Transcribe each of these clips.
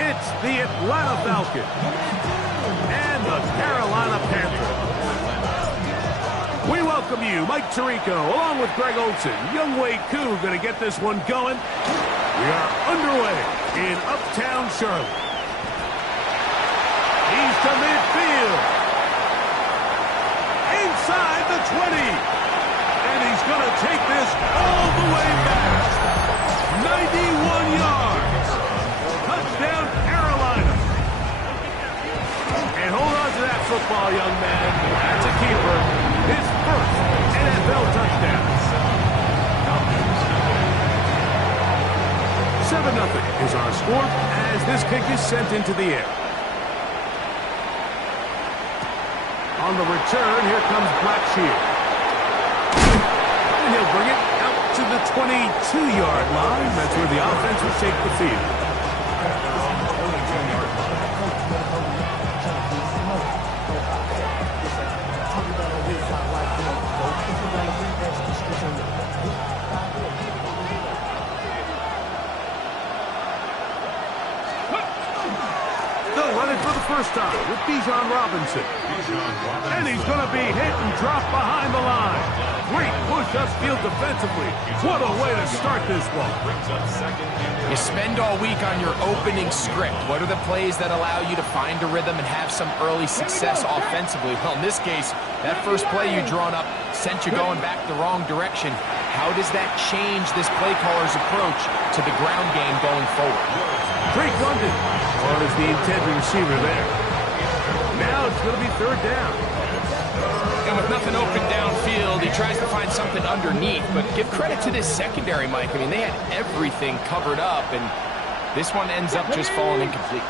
It's the Atlanta Falcons and the Carolina Panthers. We welcome you, Mike Tirico, along with Greg Olson. Young Wade Koo going to get this one going. We are underway in Uptown Charlotte. He's to midfield. Inside the 20. And he's going to take this all the way back. 91 yards. Touchdown, Carolina. And hold on to that football, young man. That's a keeper. His first NFL touchdown. 7-0 is our score as this kick is sent into the air. On the return, here comes Blackshear. And he'll bring it out to the 22-yard line. That's where the offense will take the field. They'll run it for the first time with Bijan Robinson. And he's going to be hit and dropped behind the line. Great push upfield defensively. What a way to start this one. You spend all week on your opening script. What are the plays that allow you to find a rhythm and have some early success offensively? Well, in this case, that first play you drawn up sent you going back the wrong direction. How does that change this play caller's approach to the ground game going forward? Drake London was the intended receiver there. Now it's going to be third down. And with nothing open downfield, he tries to find something underneath. But give credit to this secondary, Mike. I mean, they had everything covered up, and this one ends up just falling incomplete.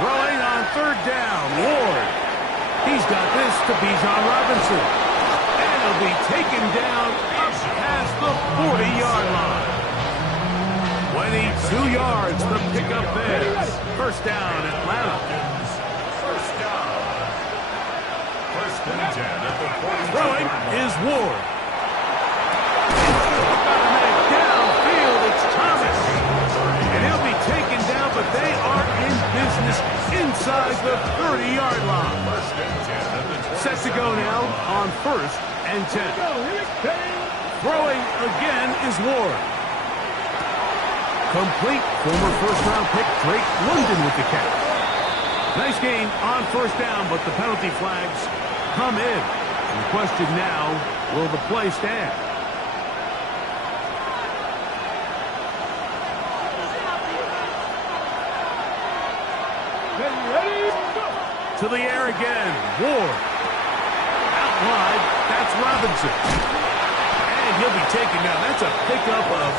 Throwing on third down, Ward. He's got this to Bijan Robinson. And he'll be taken down up past the 40-yard line. 22 yards to pick up there. First down, Atlanta. Throwing is Ward. Downfield, it's Thomas. And he'll be taken down, but they are in business inside the 30-yard line. Set to go now on 1st and 10. Throwing again is Ward. Complete. Former first-round pick Drake London with the catch. Nice gain on first down, but the penalty flags come in. And the question now, will the play stand? Ready, go. To the air again. Ward. Out wide. That's Robinson. And he'll be taken down. That's a pickup of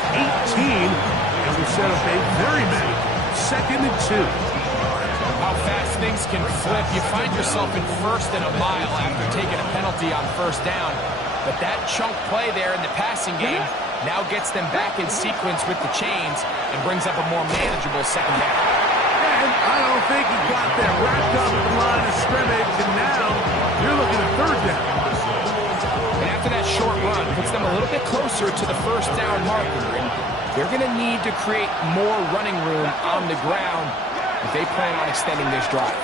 18. And we set up a very manageable 2nd and 2. How fast things can flip. You find yourself in 1st and a mile after taking a penalty on first down. But that chunk play there in the passing game now gets them back in sequence with the chains and brings up a more manageable 2nd down. And I don't think he got that wrapped up in the line of scrimmage. And now you're looking at 3rd down. And after that short run, puts them a little bit closer to the first down marker. And they're going to need to create more running room on the ground if they plan on extending this drive.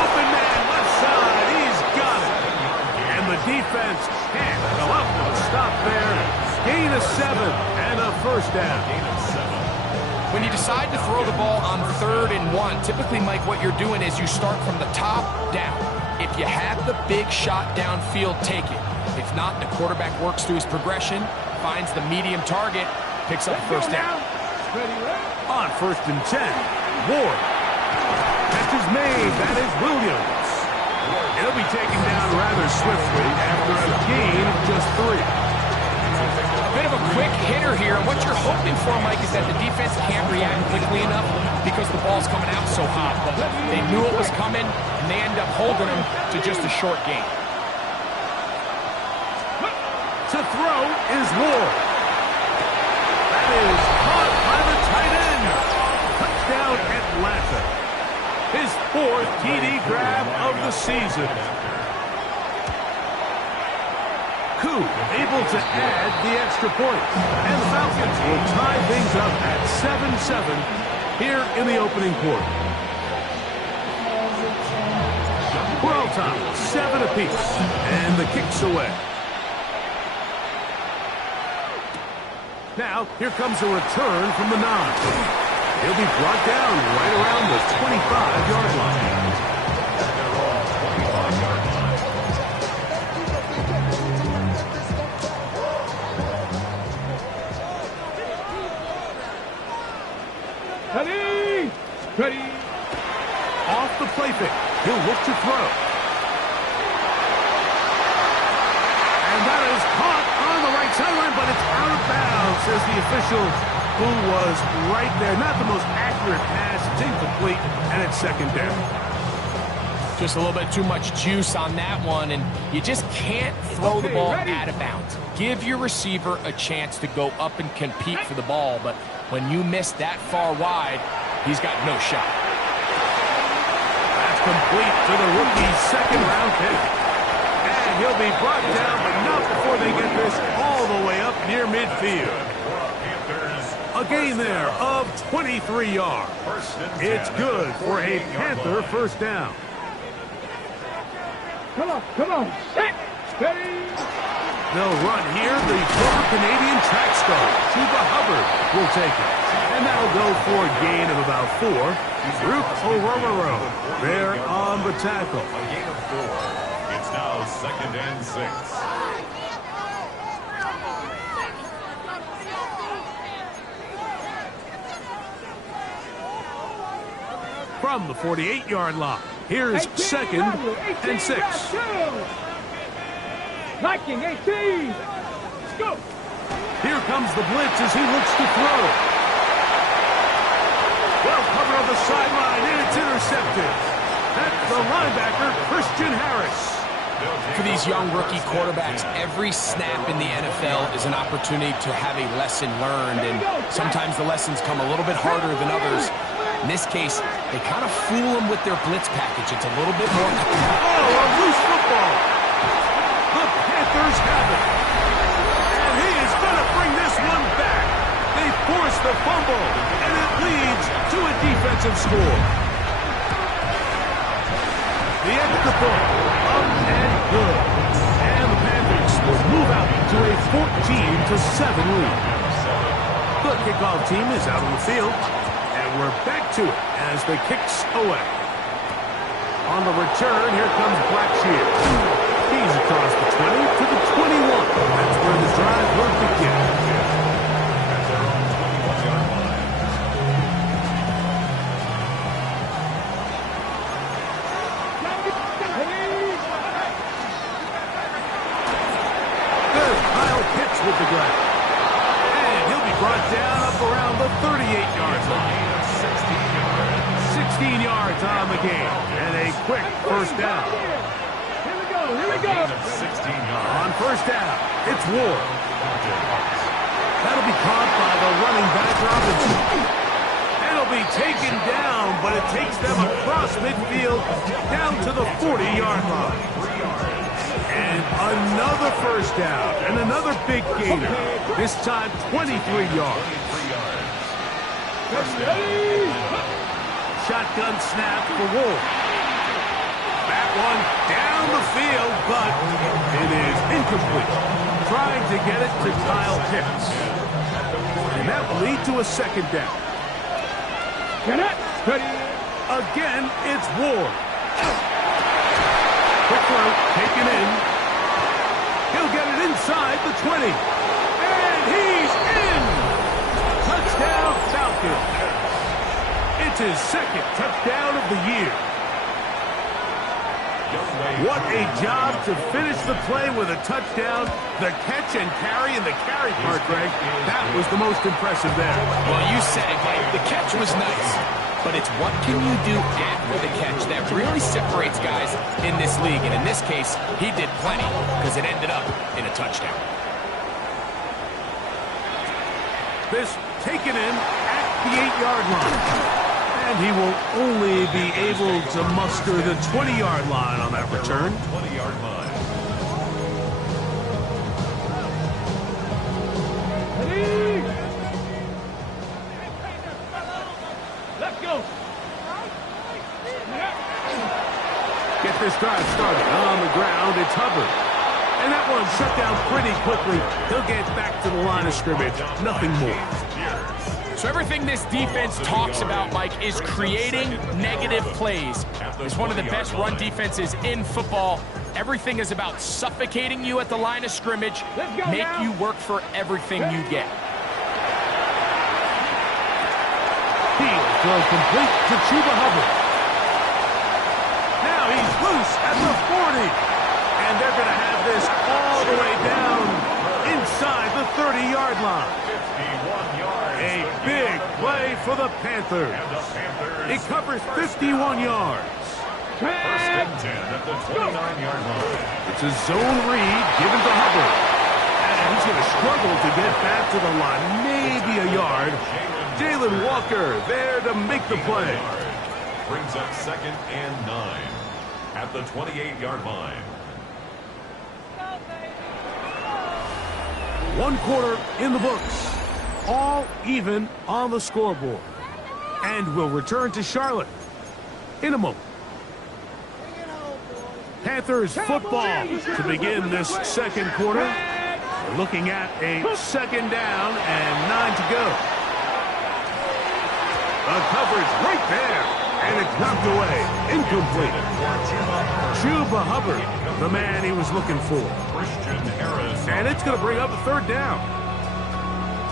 Open man, left side, he's got it. And the defense can't come up with a stop there. Gain of 7 and a first down. When you decide to throw the ball on 3rd and 1, typically, Mike, what you're doing is you start from the top down. If you have the big shot downfield, take it. If not, the quarterback works through his progression, finds the medium target, picks up first down. On 1st and 10, Ward. Catch is made. That is Williams. He'll be taken down rather swiftly after a gain of just 3. A bit of a quick hitter here, and what you're hoping for, Mike, is that the defense can't react quickly enough because the ball's coming out so hot. But they knew it was coming, and they end up holding him to just a short gain. To throw is Ward. That is caught by the tight end. Touchdown, Atlanta. His 4th TD grab of the season. Koo able to add the extra point. And the Falcons will tie things up at 7-7 here in the opening quarter. We're all tied, 7 apiece, and the kick's away. Now, here comes a return from the 9. He'll be brought down right around the 25-yard line. Ready! Ready! Off the play fake. He'll look to throw. And that is caught on the right sideline, but it's out of bounds, says the official, who was right there. Not the most accurate pass. It's incomplete, and it's second down. Just a little bit too much juice on that one, and you just can't throw the ball out of bounds. Give your receiver a chance to go up and compete for the ball, but when you miss that far wide, he's got no shot. That's complete to the rookie's second-round pick. And he'll be brought down, but not before they get this all the way up near midfield. A gain there of 23 yards. It's good for a Panther first down. Come on, set, steady. They'll run here. The former Canadian track star, Chuba Hubbard, will take it. And that'll go for a gain of about 4. Ruth Orororo there on the tackle. A gain of 4. It's now 2nd and 6. From the 48-yard line, here's 2nd and 6. Liking 18. Let's go. Here comes the blitz as he looks to throw. Well covered on the sideline, and it's intercepted. That's the linebacker, Christian Harris. For these young rookie quarterbacks, every snap in the NFL is an opportunity to have a lesson learned, and sometimes the lessons come a little bit harder than others. In this case, they kind of fool them with their blitz package. It's a little bit more... Oh, a loose football. The Panthers have it. And he is going to bring this one back. They force the fumble, and it leads to a defensive score. The extra point, up and good. And the Panthers will move out to a 14-7 lead. The kickoff team is out on the field. And we're back to it as the kick's away. On the return, here comes Blackshear. He's across the 20 to the 21. That's where the drive will begin. Good. Kyle Pitts with the grab. And he'll be brought down up around the 38-yard line. 16 yards on the game, and a quick first down. Here we go. On first down, it's Ward. That'll be caught by the running back, Robinson. And it'll be taken down, but it takes them across midfield down to the 40-yard line. And another first down, and another big gainer. This time, 23 yards. Shotgun snap for Wolf. That one down the field, but it is incomplete. Trying to get it to Kyle Pitts. And that will lead to a second down. Again, it's Ward. Quick throw, taken in. He'll get it inside the 20. And he's in! Touchdown, Falcons. It's his second touchdown of the year. What a job to finish the play with a touchdown. The catch and carry, and the carry part, Greg, that was the most impressive there. Well, you said it, Mike. The catch was nice, but it's what can you do after the catch that really separates guys in this league. And in this case, he did plenty because it ended up in a touchdown. This taken in at the 8-yard line. And he will only be able to muster the 20-yard line on that return. 20-yard line. go. Get this drive started on the ground. It's Hubbard. And that one shut down pretty quickly. He'll get back to the line of scrimmage. Nothing more. So everything this defense talks about, Mike, is creating negative plays. It's one of the best run defenses in football. Everything is about suffocating you at the line of scrimmage, make you work for everything you get. Field throw complete to Chuba Hubbard. Now he's loose at the 40. And they're going to have this all the way down inside the 30-yard line. A big play for the Panthers. It covers 51 yards. First and 10 at the 29-yard line. It's a zone read given to Hubbard. And he's going to struggle to get back to the line. Maybe a yard. Jalen Walker there to make the play. Brings up 2nd and 9 at the 28-yard line. 1 quarter in the books. All even on the scoreboard. And we'll return to Charlotte in a moment. Panthers football to begin this second quarter. We're looking at a 2nd down and 9 to go. The coverage right there. And it's knocked away. Incomplete. Chuba Hubbard, the man he was looking for. And it's going to bring up a 3rd down.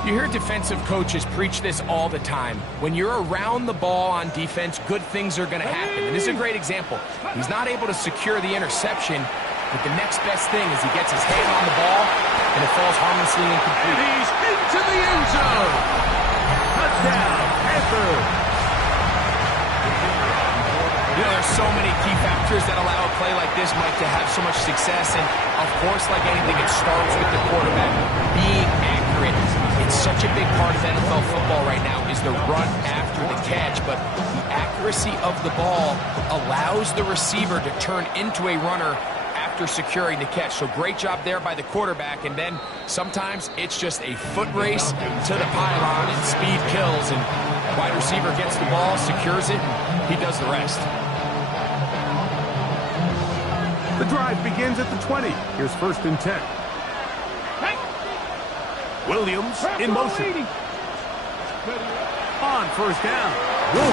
You hear defensive coaches preach this all the time. When you're around the ball on defense, good things are going to happen. And this is a great example. He's not able to secure the interception, but the next best thing is he gets his hand on the ball, and it falls harmlessly incomplete. And he's into the end zone. Touchdown, Panthers. You know, there's so many key factors that allow a play like this, Mike, to have so much success. And, of course, like anything, it starts with the quarterback being accurate. It's such a big part of NFL football right now is the run after the catch. But the accuracy of the ball allows the receiver to turn into a runner after securing the catch. So great job there by the quarterback. And then sometimes it's just a foot race to the pylon and speed kills. And wide receiver gets the ball, secures it, and he does the rest. The drive begins at the 20. Here's 1st and 10. Williams in motion. On 1st down. Whoa.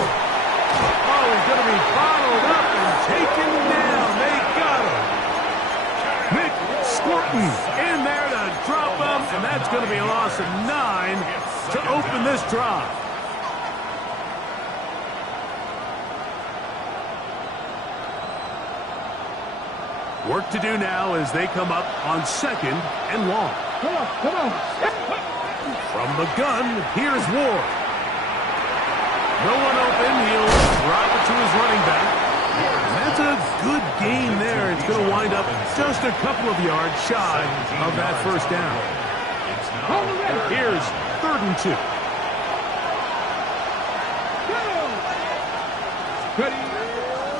Oh, he's going to be bottled up and taken down. They got him. Nick Scorton in there to drop him, and that's going to be a loss of 9 to open this drive. Work to do now as they come up on 2nd and long. Come on. From the gun, here's Ward. No one open. He'll drop it to his running back. That's a good gain there. It's going to wind up just a couple of yards shy of that 1st down. Here's 3rd and 2.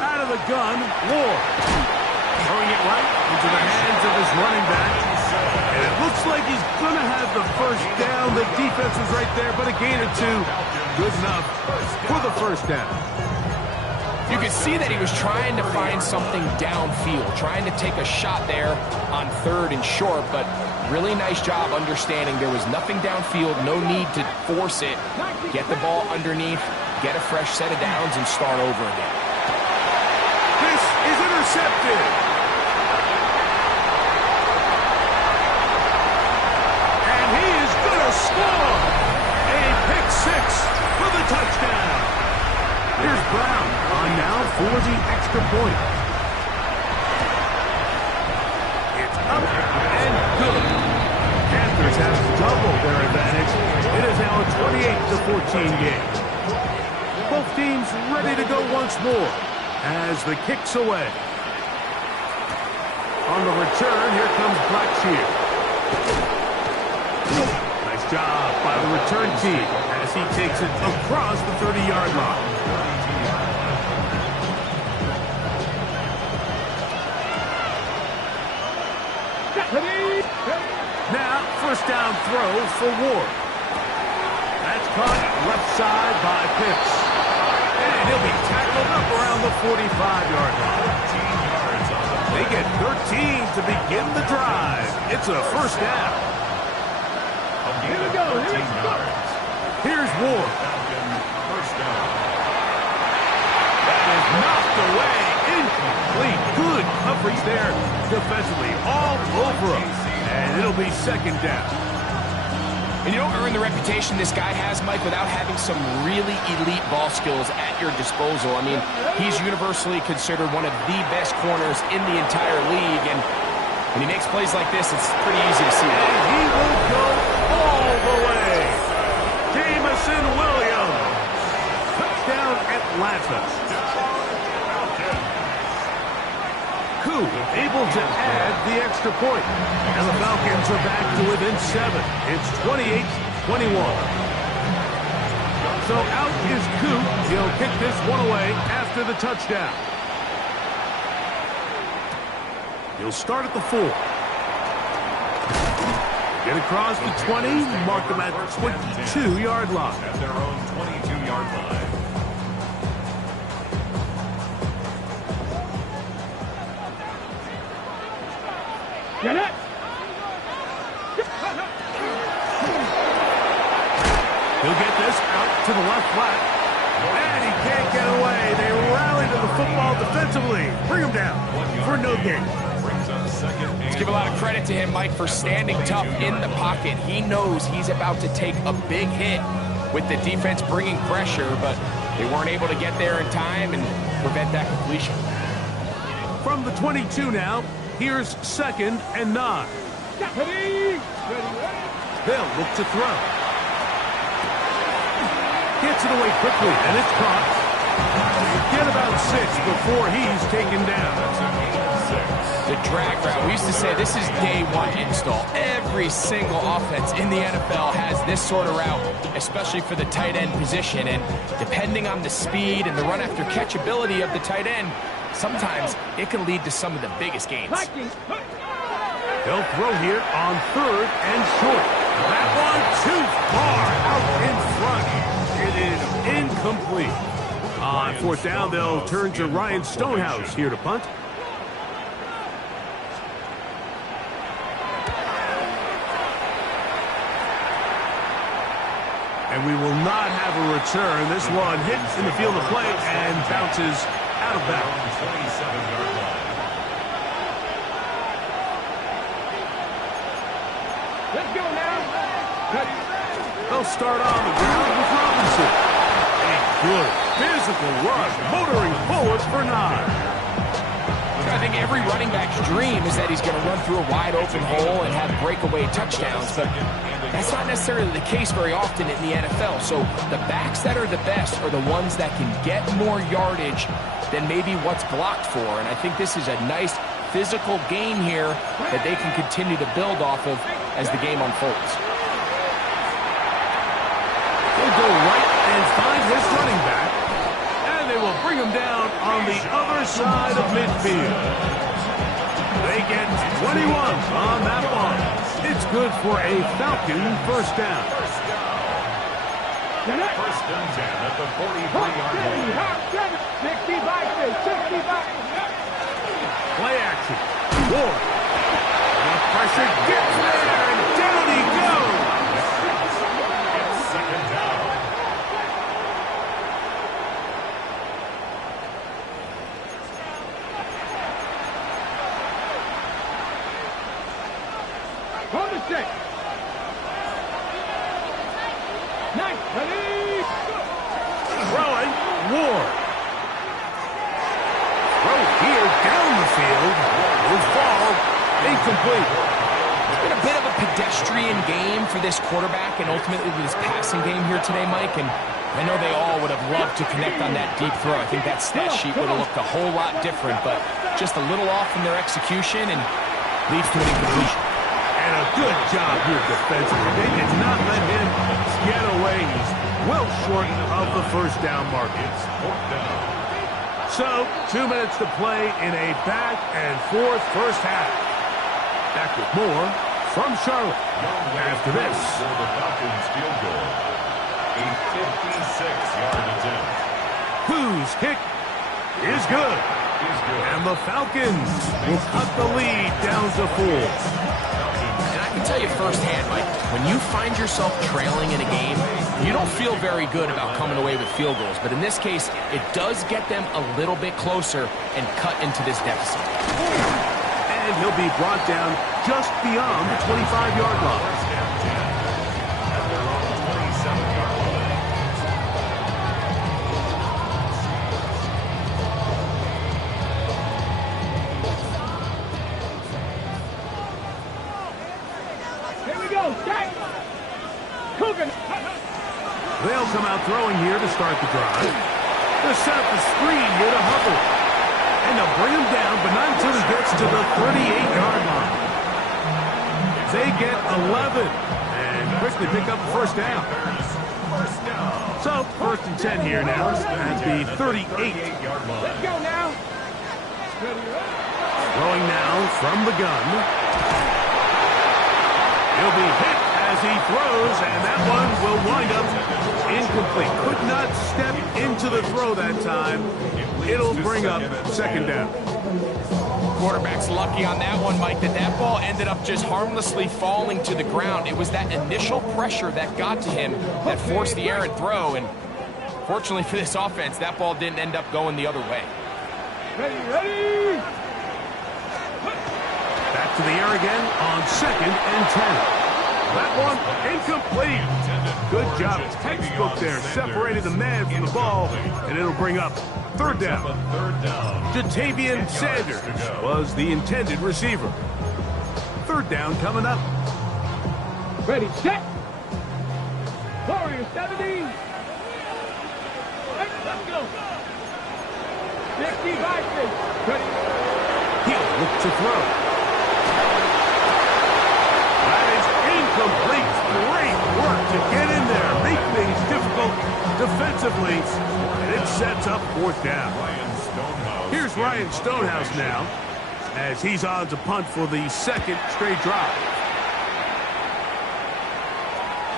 Out of the gun, Ward. Throwing it right into the hands of his running back. And it looks like he's going to have the 1st down. The defense was right there, but a gain of 2. Good enough for the 1st down. You could see that he was trying to find something downfield, trying to take a shot there on 3rd and short, but really nice job understanding there was nothing downfield, no need to force it. Get the ball underneath, get a fresh set of downs, and start over again. This is intercepted. And he is going to score. A pick 6 for the touchdown. Here's Brown on now for the extra point. It's up and good. Panthers have doubled their advantage. It is now a 28-14 game. Both teams ready to go once more as the kick's away. On the return, here comes Blackshear. Nice job by the return team as he takes it across the 30-yard line. Now, 1st down throw for Ward. That's caught left side by Pitts. be tackled up around the 45-yard line. 13 yards on the They play. get 13 to begin the drive. It's a first down. A gain Here we of go, 13 here we go. yards. Here's Ward. Falcon, first down. That is knocked away. Incomplete. Good coverage there defensively. All over him. And it'll be second down. And you don't earn the reputation this guy has, Mike, without having some really elite ball skills at your disposal. I mean, he's universally considered one of the best corners in the entire league, and when he makes plays like this, it's pretty easy to see. And he will go all the way. Jamison Williams. Touchdown Atlanta. Koo able to add the extra point. And the Falcons are back to within 7. It's 28-21. So out is Koo. He'll kick this one away after the touchdown. He'll start at the 4. Get across the 20. Mark him at the 22-yard line. At their own 22-yard line. Get it. He'll get this out to the left flat. And he can't get away. They rally to the football defensively. Bring him down for no gain. Brings up second and Let's give a lot of credit to him, Mike, for standing tough in the pocket. He knows he's about to take a big hit with the defense bringing pressure, but they weren't able to get there in time and prevent that completion. From the 22 now, here's second and 9. Ready. They'll look to throw. Gets it away quickly, and it's caught. Get about 6 before he's taken down. The drag route. We used to say this is day one install. Every single offense in the NFL has this sort of route, especially for the tight end position. And depending on the speed and the run after catch ability of the tight end, sometimes it can lead to some of the biggest gains. They'll throw here on 3rd and short. That one too far out in front. It is incomplete. On 4th down, they'll turn to Ryan Stonehouse here to punt. And we will not have a return. This one hits in the field of play and bounces out of bounds. 27-yard line. Let's go now. Ready. They'll start on the ground with Robinson. A good physical rush, motoring forward for 9. I think every running back's dream is that he's going to run through a wide open hole and have breakaway touchdowns, but that's not necessarily the case very often in the NFL. So the backs that are the best are the ones that can get more yardage than maybe what's blocked for. And I think this is a nice physical game here that they can continue to build off of as the game unfolds. He'll go right and find his running back. And they will bring him down on the other side of midfield. They get 21 on that one. It's good for a Falcon first down. Get it. First and 10 at the 43-yard line. 65. Play action. Ward. The pressure gets there, and down he goes. It's second down. On the 6. Nice. Ready. Throwing. Ward. Throw here down the field. Will fall. Incomplete. It's been a bit of a pedestrian game for this quarterback and ultimately this passing game here today, Mike. And I know they all would have loved to connect on that deep throw. I think that stat sheet would have looked a whole lot different, but just a little off in their execution and leads to an incompletion. And a good job here defensively. They did not let him get away. He's well short of the first down mark. It's 4th down. So, 2 minutes to play in a back and forth first half. Back with more from Charlotte after this. For the Falcons field goal. A 56-yard attempt. Who's His kick is good. And the Falcons will cut the lead down to 4. And I can tell you firsthand, Mike, when you find yourself trailing in a game, you don't feel very good about coming away with field goals. But in this case, it does get them a little bit closer and cut into this deficit. And he'll be brought down just beyond the 25-yard line. They'll come out throwing here to start the drive. They'll set up the screen here to Hubbard. And they'll bring him down, but not until he gets to the 38-yard line. They get 11 and quickly pick up the first down. So, first and 10 here now at the 38. Let's go now. Throwing now from the gun. He'll be hit as he throws, and that one will wind up incomplete. Could not step into the throw that time. It'll bring up second down. Quarterback's lucky on that one, Mike, that ball ended up just harmlessly falling to the ground. It was that initial pressure that got to him that forced the errant throw, and fortunately for this offense, that ball didn't end up going the other way. Ready. Back to the air again on second and 10. That one incomplete. Good job. Textbook there. Separated the man from the ball, and it'll bring up third down. Jatavian Sanders was the intended receiver. Third down coming up. Ready, set. Warrior 70. Let's go. 65. Ready. He'll look to throw. Complete. Great work to get in there, make things difficult defensively, and it sets up fourth down. Here's Ryan Stonehouse now as he's on to punt for the second straight drive.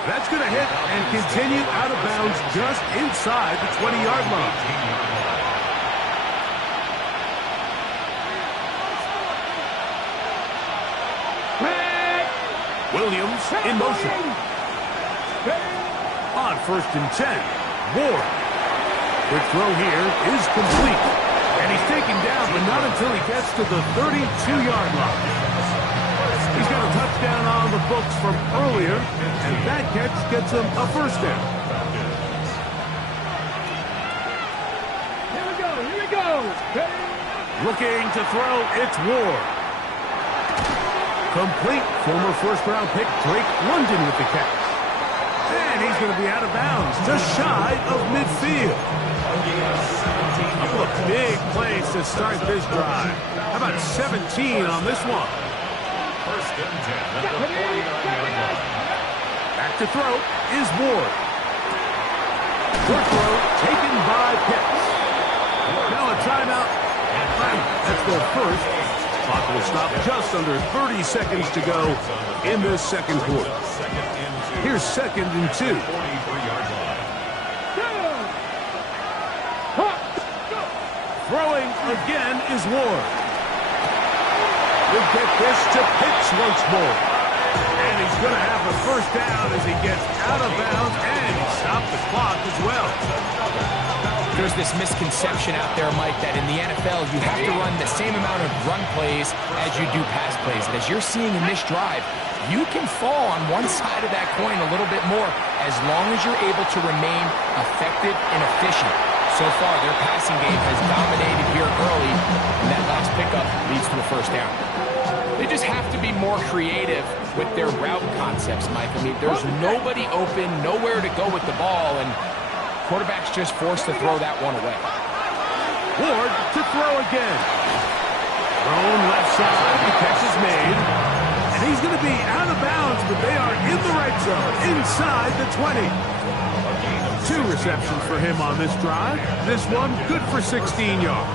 That's going to hit and continue out of bounds just inside the 20-yard line. Williams in motion. On first and 10, Ward. Quick throw here is complete. And he's taken down, but not until he gets to the 32-yard line. He's got a touchdown on the books from earlier, and that catch gets him a first down. Here we go. Looking to throw, it's Ward. Complete. Former first-round pick Drake London with the catch. And he's going to be out of bounds, just shy of midfield. A couple of big plays to start this drive. How about 17 on this one? First and 10 at the 49-yard line. Back to throw is Ward. Short throw taken by Pitts. Now a timeout. That's their first. Clock will stop just under 30 seconds to go in this second quarter. Here's second and 2. Throwing again is Ward. We'll get this to Pitts once more. And he's going to have a first down as he gets out of bounds, and he stopped the clock as well. There's this misconception out there, Mike, that in the NFL you have to run the same amount of run plays as you do pass plays. And as you're seeing in this drive, you can fall on one side of that coin a little bit more as long as you're able to remain effective and efficient. So far, their passing game has dominated here early, and that last pickup leads to a first down. They just have to be more creative with their route concepts, Mike. I mean, there's nobody open, nowhere to go with the ball, and quarterback's just forced to throw that one away. Ward to throw again. Thrown left side, the catch is made. And he's going to be out of bounds, but they are in the red zone, inside the 20. 2 receptions for him on this drive. This one good for 16 yards.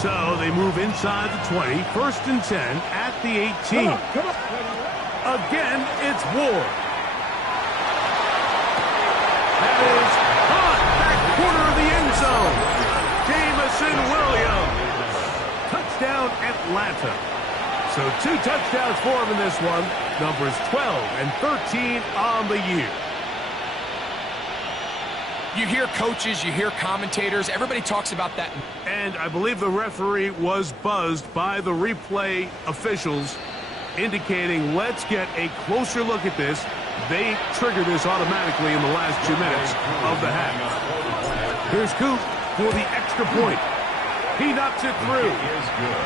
So they move inside the 20, first and 10 at the 18. Again, it's Ward. That is Jameson Williams. Touchdown, Atlanta. So 2 touchdowns for him in this one. Numbers 12 and 13 on the year. You hear coaches, you hear commentators, everybody talks about that. And I believe the referee was buzzed by the replay officials, indicating let's get a closer look at this. They triggered this automatically in the last 2 minutes of the half. Here's Coop for the extra point. He knocks it through.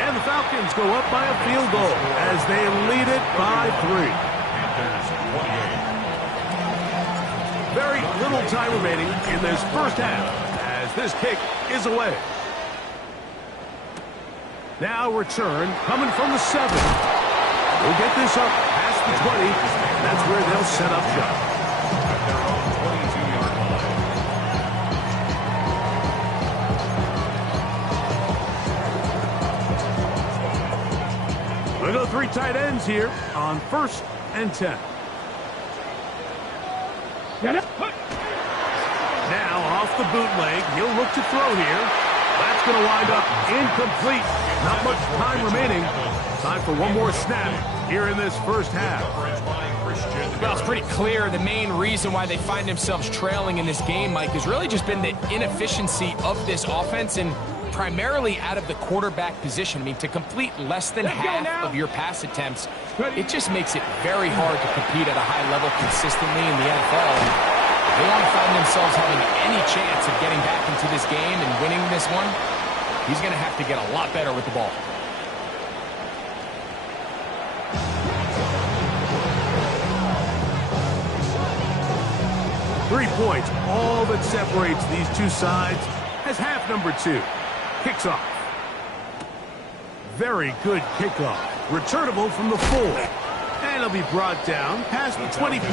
And the Falcons go up by a field goal as they lead it by 3. Very little time remaining in this first half as this kick is away. Now return coming from the 7. We'll get this up past the 20. That's where they'll set up shop. At their own 22-yard line. We'll go 3 tight ends here on 1st and 10. Now off the bootleg, he'll look to throw here. That's going to wind up incomplete. Not much time remaining. Time for one more snap here in this first half. Well, it's pretty clear the main reason why they find themselves trailing in this game, Mike, has really just been the inefficiency of this offense and primarily out of the quarterback position. I mean, to complete less than half of your pass attempts, it just makes it very hard to compete at a high level consistently in the NFL. They want to find themselves having any chance of getting back into this game and winning this one. He's going to have to get a lot better with the ball. Three points, all that separates these two sides as half number 2 kicks off. Very good kickoff. Returnable from the 4. And it'll be brought down past the 25.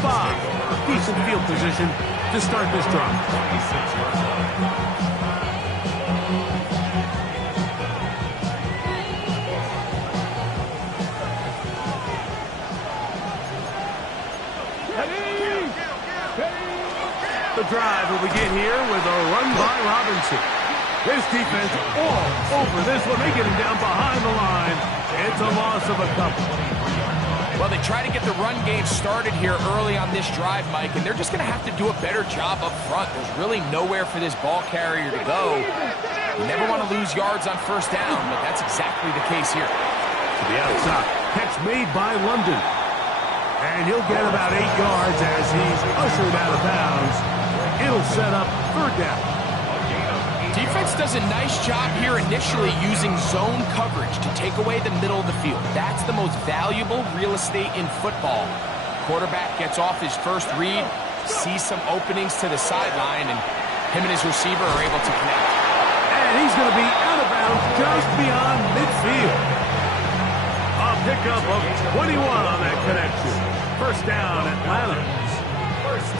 Decent field position to start this drive. 26 yards line. The drive will begin here with a run by Robinson. This defense all over this one. They get him down behind the line. It's a loss of a couple. Well, they try to get the run game started here early on this drive, Mike, and they're just going to have to do a better job up front. There's really nowhere for this ball carrier to go. You never want to lose yards on first down, but that's exactly the case here. To the outside. Catch made by London. And he'll get about 8 yards as he's ushered out of bounds. It'll set up 3rd down. Defense does a nice job here initially using zone coverage to take away the middle of the field. That's the most valuable real estate in football. Quarterback gets off his first read, sees some openings to the sideline, and him and his receiver are able to connect. And he's going to be out of bounds just beyond midfield. A pickup of 21 on that connection. First down, Atlanta.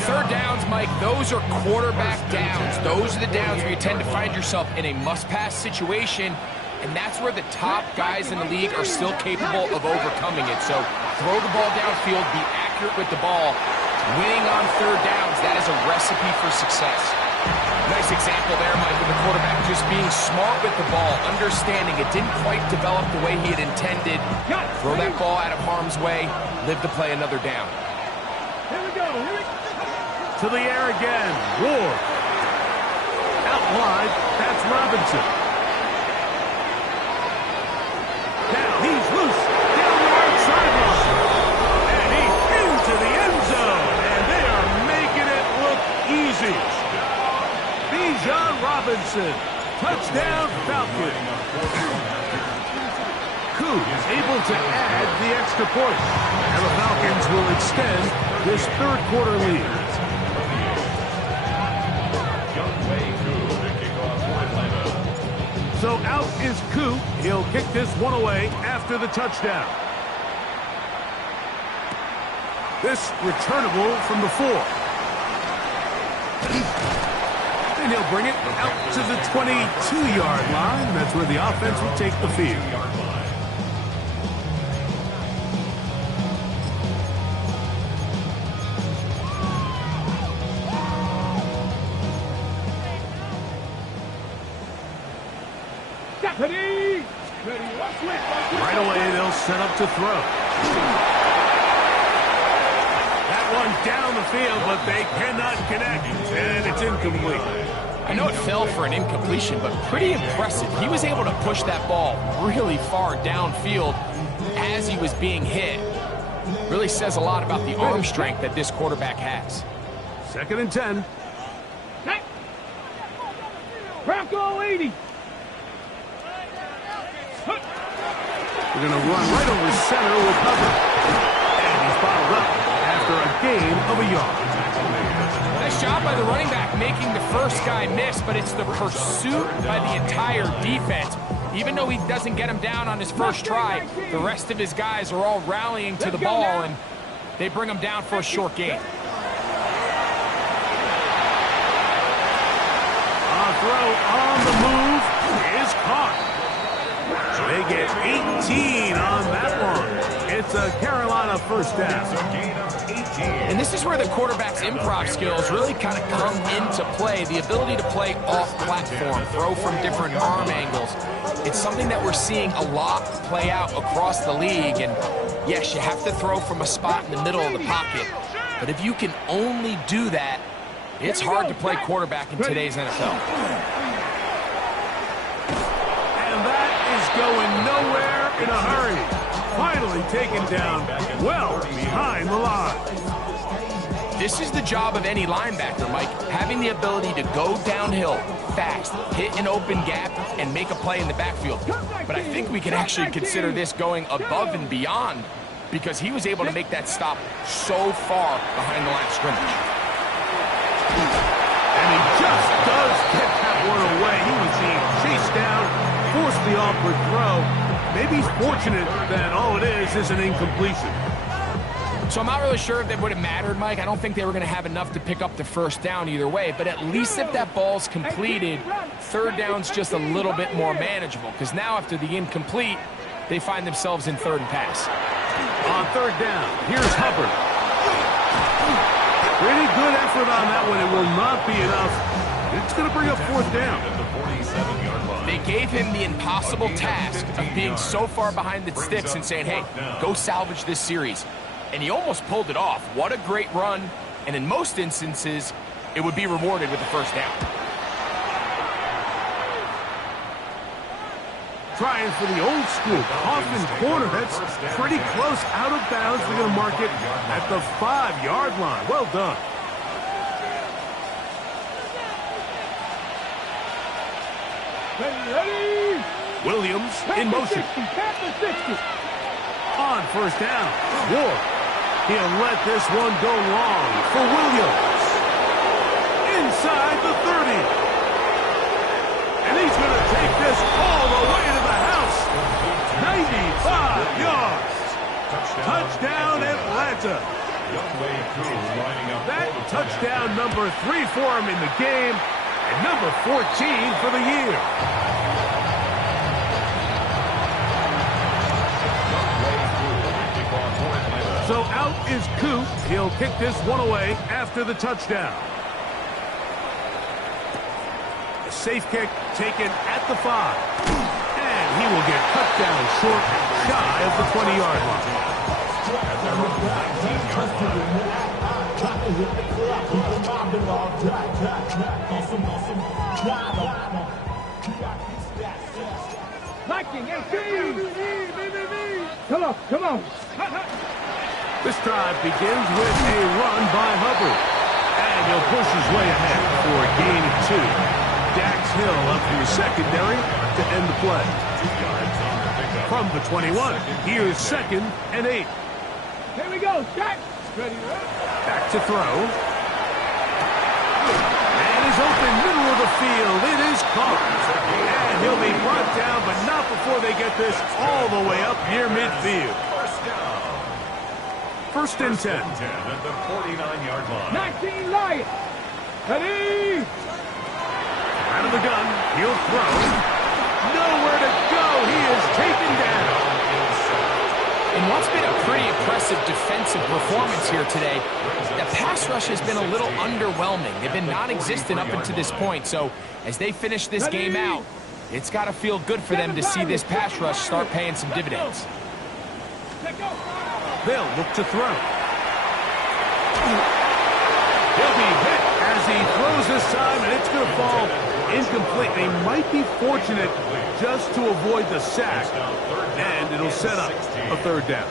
3rd downs, Mike, those are quarterback downs. Those are the downs where you tend to find yourself in a must-pass situation, and that's where the top guys in the league are still capable of overcoming it. So throw the ball downfield, be accurate with the ball. Winning on 3rd downs, that is a recipe for success. Nice example there, Mike, of the quarterback just being smart with the ball, understanding it didn't quite develop the way he had intended. Throw that ball out of harm's way, live to play another down. Here we go. To the air again. Ward. Out wide. That's Robinson. Now he's loose. Down the right sideline. And he's into the end zone. And they are making it look easy. Bijan Robinson. Touchdown Falcons. Coos able to add the extra point. And the Falcons will extend this 3rd quarter lead. So out is Coop. He'll kick this one away after the touchdown. This returnable from the 4. And he'll bring it out to the 22-yard line. That's where the offense will take the field. Ready. Ready. Right away, they'll set up to throw. That one down the field, but they cannot connect, and it's incomplete. I know it fell for an incompletion, but pretty impressive. He was able to push that ball really far downfield as he was being hit. Really says a lot about the arm strength that this quarterback has. 2nd and 10. Bronco 80. We're going to run right over center with Hubbard. And he's bottled up after a gain of a yard. Nice job by the running back making the first guy miss, but it's the pursuit by the entire defense. Even though he doesn't get him down on his first try, the rest of his guys are all rallying to the ball, and they bring him down for a short gain. Throw on the move is caught. So they get 18 on that one. It's a Carolina first down. And this is where the quarterback's improv skills really kind of come into play. The ability to play off-platform, throw from different arm angles. It's something that we're seeing a lot play out across the league. And yes, you have to throw from a spot in the middle of the pocket. But if you can only do that, it's hard to play quarterback in today's NFL. And that is going nowhere in a hurry. Finally taken down well behind the line. This is the job of any linebacker, Mike, having the ability to go downhill fast, hit an open gap, and make a play in the backfield. But I think we can actually consider this going above and beyond because he was able to make that stop so far behind the line of scrimmage. And he just does get that one away. He was being chased down, forced the awkward throw. Maybe he's fortunate that all it is an incompletion. So I'm not really sure if that would have mattered, Mike. I don't think they were going to have enough to pick up the first down either way. But at least if that ball's completed, third down's just a little bit more manageable. Because now after the incomplete, they find themselves in 3rd and pass. On 3rd down, here's Hubbard. Pretty good effort on that one. It will not be enough. It's going to bring up 4th down. They gave him the impossible task of being so far behind the sticks and saying, hey, go salvage this series. And he almost pulled it off. What a great run. And in most instances, it would be rewarded with the first down. Trying for the old school coffin corner. That's pretty close out of bounds. They're going to mark it at the 5-yard line. Well done. Ready. Williams in motion. On 1st down. Ward. He'll let this one go long for Williams. Inside the 30. And he's going to take this all the way to the house. 95 yards. Touchdown, Atlanta. That touchdown number 3 for him in the game, and number 14 for the year. So out is Coop. He'll kick this one away after the touchdown. A safe kick taken at the 5. And he will get cut down short, shy of the 20-yard line. Come on. This drive begins with a run by Hubbard. And he'll push his way ahead for a gain of 2. Dax Hill up from the secondary to end the play. From the 21, here's 2nd and 8. Here we go. Jack. Ready. Back to throw. And he's open middle of the field. It is caught. And he'll be brought down, but not before they get this all the way up near midfield. 1st and 10. At the 49-yard line. 19 Lions. Ready. Out of the gun, he'll throw. Nowhere to go. He is taken down. In what's been a pretty impressive defensive performance here today, the pass rush has been a little underwhelming. They've been non-existent up until this point. So as they finish this game out, It's got to feel good for them to see this pass rush start paying some dividends. They'll look to throw. He'll be hit as he throws this time, and it's going to fall incomplete. They might be fortunate just to avoid the sack, and it'll set up a third down.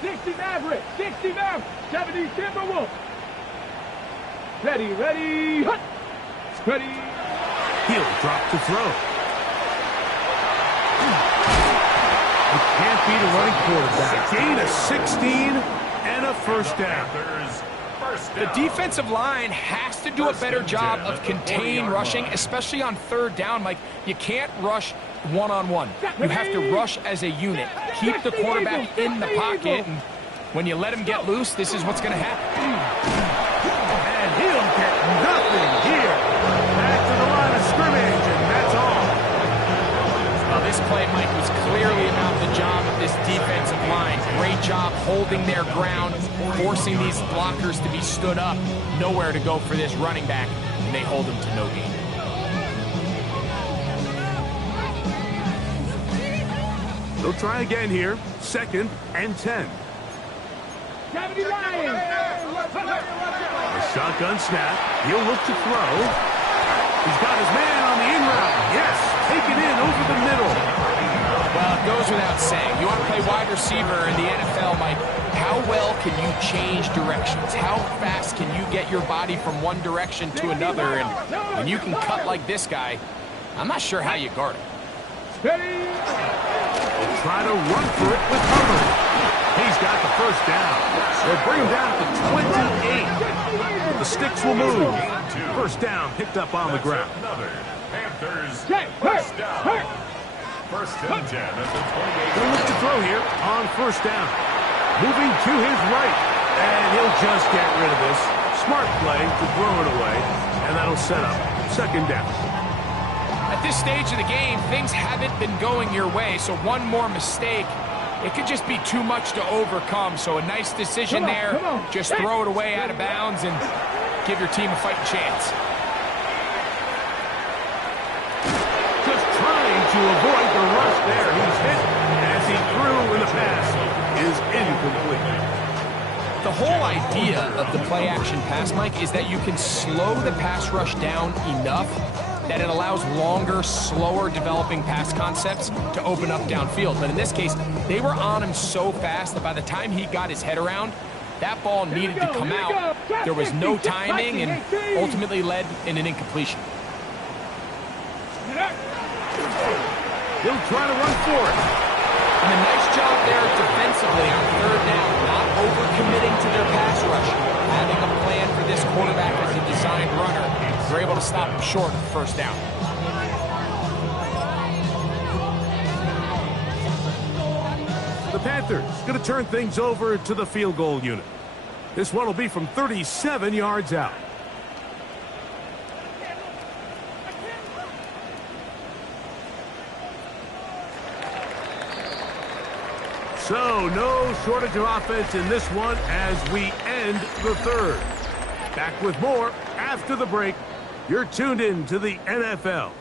60 Maverick, 60 Maverick, 70 Timberwolf. Ready, hut. Ready. He'll drop to throw. You can't beat a running quarterback. Gain of 16 and a first down. The defensive line has to do a better job of contained rushing, especially on third down. Like, you can't rush one-on-one. You have to rush as a unit. Keep the quarterback in the pocket, and when you let him get loose, this is what's going to happen. And he'll get nothing here. Back to the line of scrimmage, and that's all. Well, this play, Mike, was clearly about the job of this defensive line. Great job holding their ground, forcing these blockers to be stood up. Nowhere to go for this running back, and they hold him to no gain. They'll try again here. 2nd and 10. A shotgun snap. He'll look to throw. He's got his man on the in route. Yes, taken in over the middle. Well, it goes without saying. You want to play wide receiver in the NFL, Mike, how well can you change directions? How fast can you get your body from one direction to another? And when you can cut like this guy, I'm not sure how you guard him. They'll try to run for it with Hubbard. He's got the first down. They'll bring him down to 28. The sticks will move. First down picked up on the ground. Panthers first down. First and 10 at the 28. He'll look to throw here on first down. Moving to his right. And he'll just get rid of this. Smart play to throw it away. And that'll set up second down. At this stage of the game, things haven't been going your way, so one more mistake, it could just be too much to overcome. So a nice decision there. Just throw it away out of bounds and give your team a fighting chance. Just trying to avoid the rush there. He's hit as he threw, and the pass is incomplete. The whole idea of the play-action pass, Mike, is that you can slow the pass rush down enough that it allows longer, slower developing pass concepts to open up downfield. But in this case, they were on him so fast that by the time he got his head around, that ball needed to come out. There was no timing and ultimately led in an incompletion. He'll try to run for it. And a nice job there defensively on third down, not overcommitting to their pass rush. Having a plan for this quarterback as a designed runner. They're able to stop him short of first down. The Panthers going to turn things over to the field goal unit. This one will be from 37 yards out. So, no shortage of offense in this one as we end the third. Back with more after the break. You're tuned in to the NFL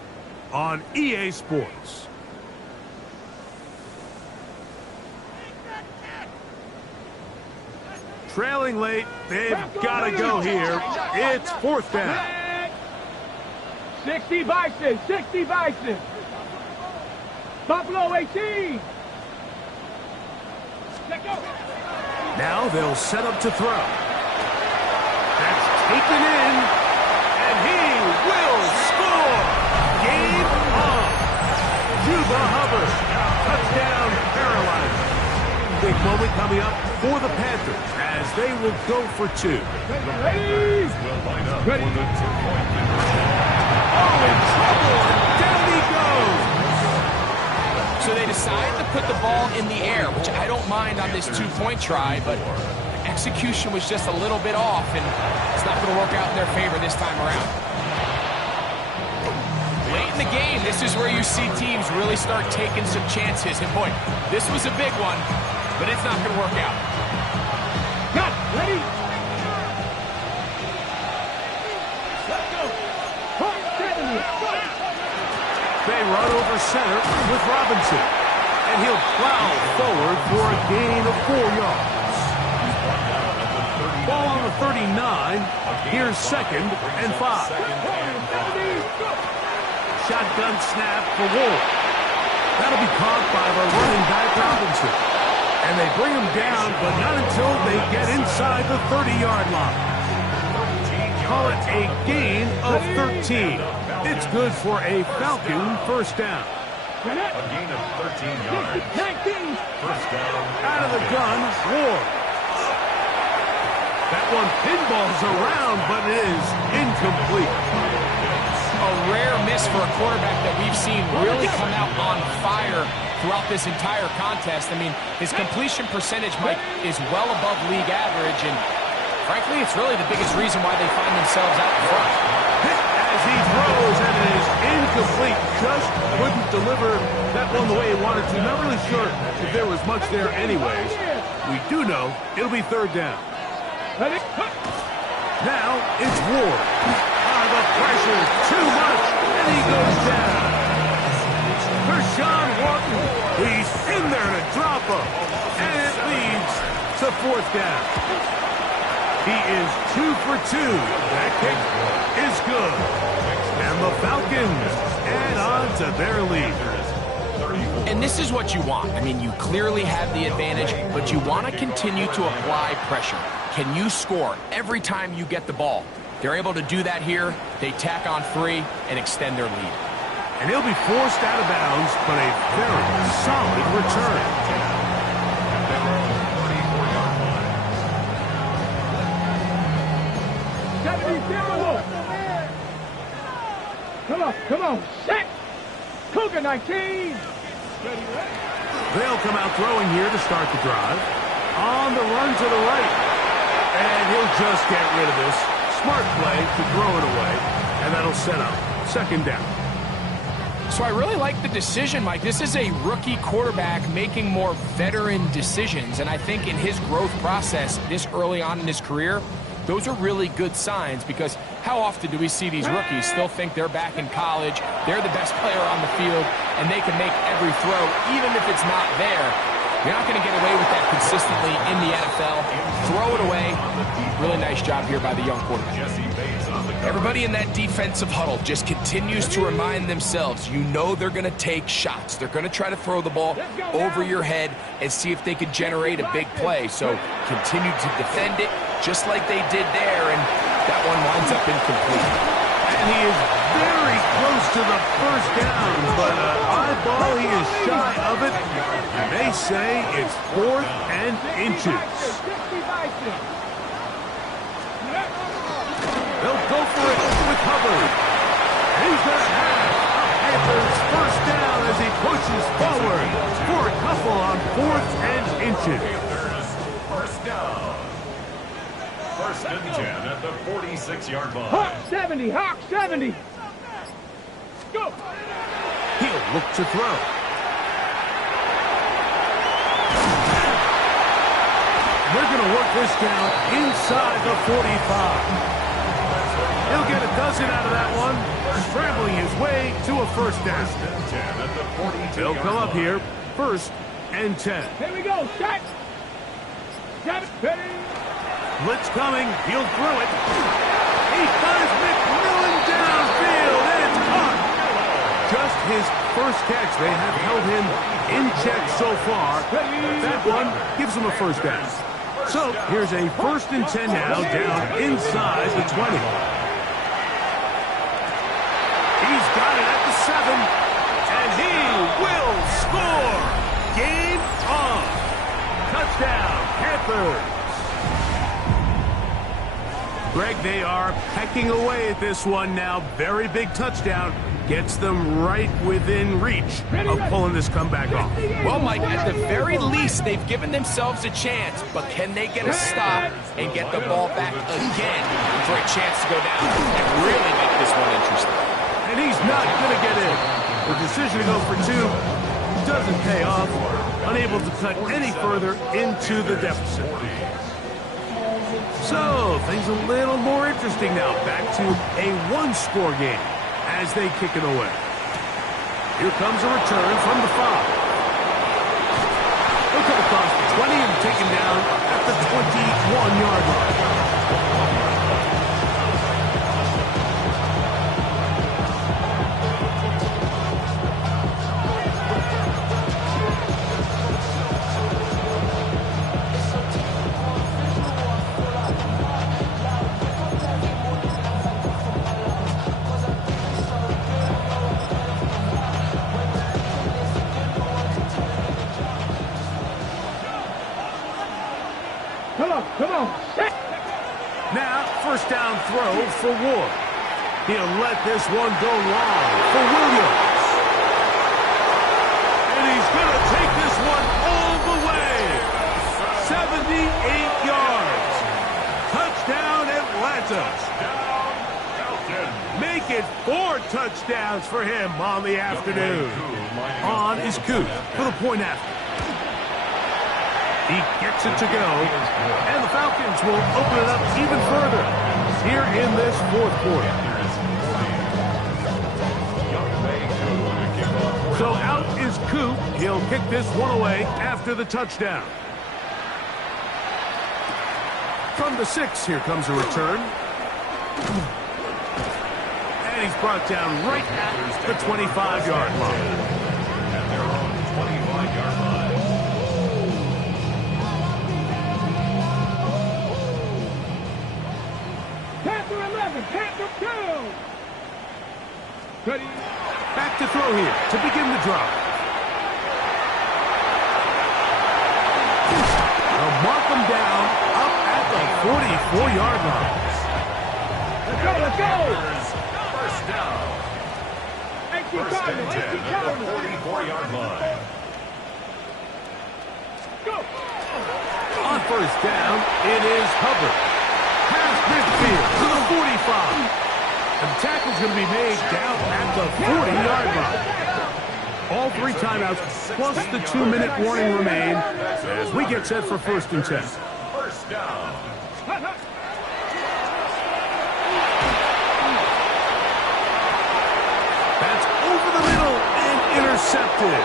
on EA Sports. Trailing late, they've got to go here. It's fourth down. 60 Bison, 60 Bison. Buffalo 18. Now they'll set up to throw. That's taken in, and he will score. Game on. Juba Hubbard, touchdown Carolina. Big moment coming up for the Panthers as they will go for two. Ready? Will line up for the 2-point conversion. Oh, in trouble, and down he goes. So they decide to put the ball in the air, which I don't mind on this two-point try, but execution was just a little bit off, and it's not going to work out in their favor this time around. Late in the game, this is where you see teams really start taking some chances. And boy, this was a big one, but it's not going to work out. Cut, ready? Let's go. They run over center with Robinson. And he'll plow forward for a gain of 4 yards. Ball on the 39. Here's 2nd and 5. Shotgun snap for Ward. That'll be caught by the running back Robinson. And they bring him down, but not until they get inside the 30-yard line. Call it a gain of 13. It's good for a Falcon first down. A gain of 13 yards. First down. Out of the gun, Ward. That one pinballs around, but it is incomplete. A rare miss for a quarterback that we've seen really come out on fire throughout this entire contest. I mean, his completion percentage, Mike, is well above league average, and frankly, it's really the biggest reason why they find themselves out in front. Hit as he throws, and it is incomplete. Just couldn't deliver that one the way he wanted to. Not really sure if there was much there anyways. We do know it'll be 3rd down. Now it's Ward. The pressure too much, and he goes down. Rashawn Wharton, he's in there to drop him, and it leads to 4th down. He is 2 for 2. That kick is good, and the Falcons add on to their lead. And this is what you want. I mean, you clearly have the advantage, but you want to continue to apply pressure. Can you score every time you get the ball? They're able to do that here. They tack on 3 and extend their lead. And he'll be forced out of bounds, but a very solid return. Come on, set! Cougar 19! They'll come out throwing here to start the drive. On the run to the right. And he'll just get rid of this. Smart play to throw it away, and that'll set up 2nd down. So I really like the decision, Mike. This is a rookie quarterback making more veteran decisions, and I think in his growth process this early on in his career, those are really good signs, because how often do we see these rookies still think they're back in college, they're the best player on the field, and they can make every throw, even if it's not there. You're not going to get away with that consistently in the NFL. Throw it away. Really nice job here by the young quarterback. Everybody in that defensive huddle just continues to remind themselves, you know they're going to take shots. They're going to try to throw the ball over your head and see if they can generate a big play. So continue to defend it just like they did there, and that one winds up incomplete. And he is very close to the first down, but eyeball, he is shy of it. And they say it's 4th and inches. They'll go for it with Hubbard. He's going to have a Panthers first down as he pushes forward for a couple on 4th and inches. First down. 1st and 10 at the 46-yard line. Hawk 70, Hawk 70. Go. He'll look to throw. They're going to work this down inside the 45. He'll get a dozen out of that one, scrambling his way to a first down. They'll come up here, 1st and 10. Here we go, set. Ready. Blitz coming. He'll throw it. He finds McMillan downfield, and it's caught. Just his first catch. They have held him in check so far. That one gives him a first down. So here's a 1st and 10 now, down inside the 20. He's got it at the 7, and he will score. Game on. Touchdown, Panthers. Greg, they are pecking away at this one now. Very big touchdown. Gets them right within reach of pulling this comeback off. Well, Mike, at the very least, they've given themselves a chance, but can they get a stop and get the ball back again for a chance to go down and really make this one interesting? And he's not going to get in. The decision to go for 2 doesn't pay off. Unable to cut any further into the deficit. So, things a little more interesting now. Back to a 1-score game as they kick it away. Here comes a return from the 5. He'll come across the 20 and taken down at the 21-yard line. Come on. Now, first down throw for Ward. He'll let this one go long for Williams. And he's going to take this one all the way. 78 yards. Touchdown, Atlanta. Make it 4 touchdowns for him on the afternoon. On is Coop for the point after. He gets it to go, and the Falcons will open it up even further here in this fourth quarter. So out is Coop. He'll kick this one away after the touchdown. From the 6, here comes a return. And he's brought down right at the 25-yard line. At their own 25-yard line. Panther 2. Back to throw here to begin the drive. They'll mark them down up at the 44-yard line. Let's go. First down. First and 10 at the 44-yard line. Go. On first down, it is Hubbard. Past midfield to the 45. And the tackle's going to be made down at the 40-yard line. All 3 timeouts plus the 2-minute warning remain as we get set for first and 10. First down. That's over the middle and intercepted.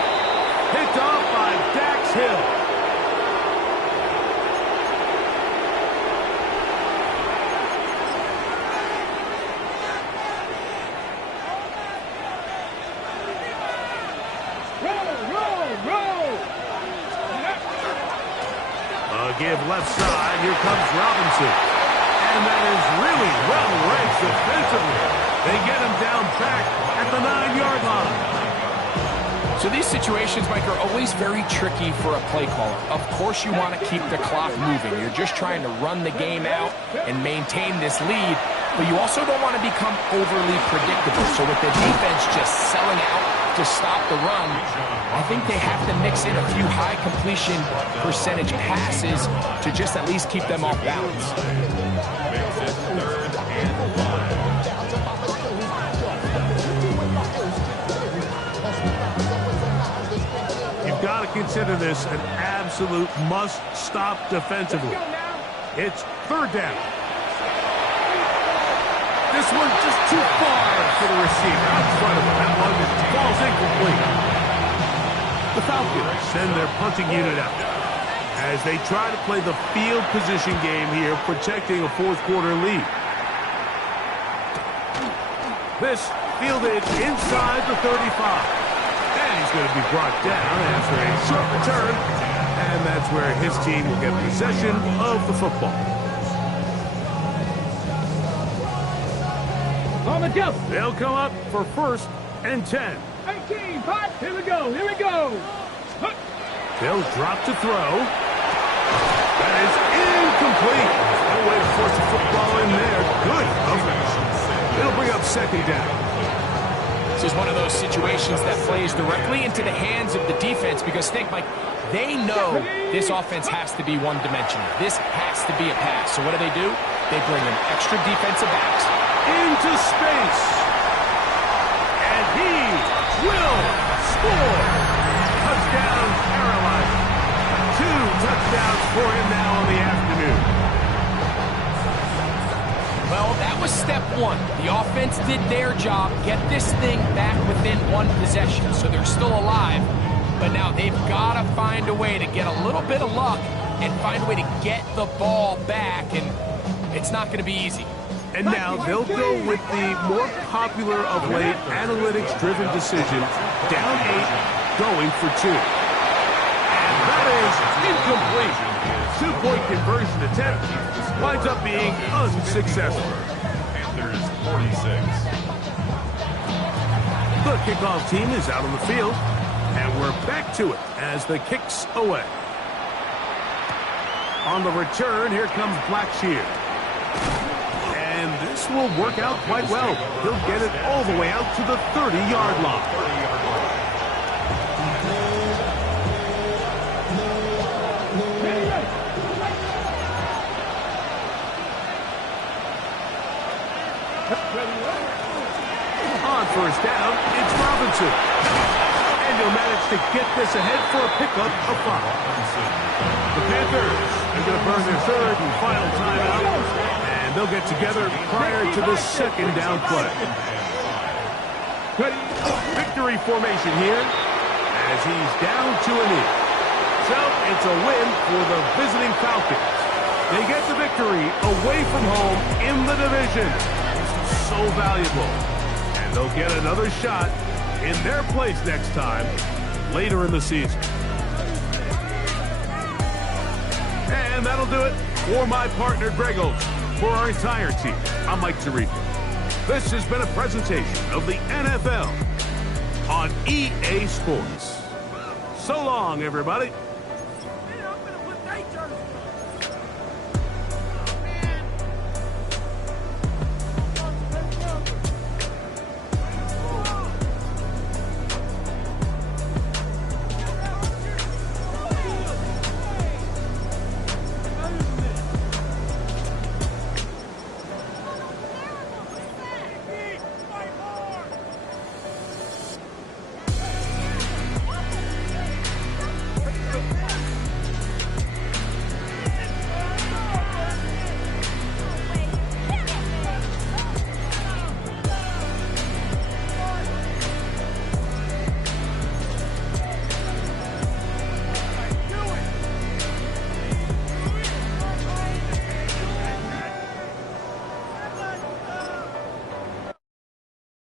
Picked off by Dax Hill. Give left side. Here comes Robinson. And that is really well raised defensively. They get him down back at the 9-yard line. So these situations, Mike, are always very tricky for a play caller. Of course you want to keep the clock moving. You're just trying to run the game out and maintain this lead. But you also don't want to become overly predictable. So with the defense just selling out to stop the run, I think they have to mix in a few high completion percentage passes to just at least keep them off balance. You've got to consider this an absolute must-stop defensively. It's third down. This one just too far for the receiver. Out in front of him. That one falls incomplete. The Falcons send their punting unit out as they try to play the field position game here, protecting a fourth quarter lead. This fielded inside the 35. And he's going to be brought down after a short return. And that's where his team will get possession of the football. On the jump. They'll come up for first and 10. 18, 5. Here we go. They'll drop to throw. That is incomplete. No way to force the football in there. Good coverage. It'll bring up second down. This is one of those situations that plays directly into the hands of the defense because think, Mike, they know this offense has to be one-dimensional. This has to be a pass. So what do? They bring in extra defensive backs into space. And he will score. Touchdown, Carolina. 2 touchdowns for him now on the afternoon. Well, that That was step one. The offense did their job, get this thing back within one possession, so they're still alive. But now they've got to find a way to get a little bit of luck and find a way to get the ball back, and it's not going to be easy. And now they'll go with the more popular of late analytics-driven decision, down 8, going for 2. And that is incomplete. 2-point conversion attempt winds up being unsuccessful. Panthers 46. The kickoff team is out on the field, and we're back to it as the kick's away. On the return, here comes Blackshear. And this will work out quite well. He'll get it all the way out to the 30-yard line. On first down, it's Robinson. And he'll manage to get this ahead for a pickup of 5. The Panthers are going to burn their third and final timeout, and they'll get together prior to the second down play. Victory formation here as he's down to a knee. So it's a win for the visiting Falcons. They get the victory away from home in the division. So valuable. And they'll get another shot in their place next time later in the season. And that'll do it for my partner, Greg Oates. For our entire team, I'm Mike Tirico. This has been a presentation of the NFL on EA Sports. So long, everybody.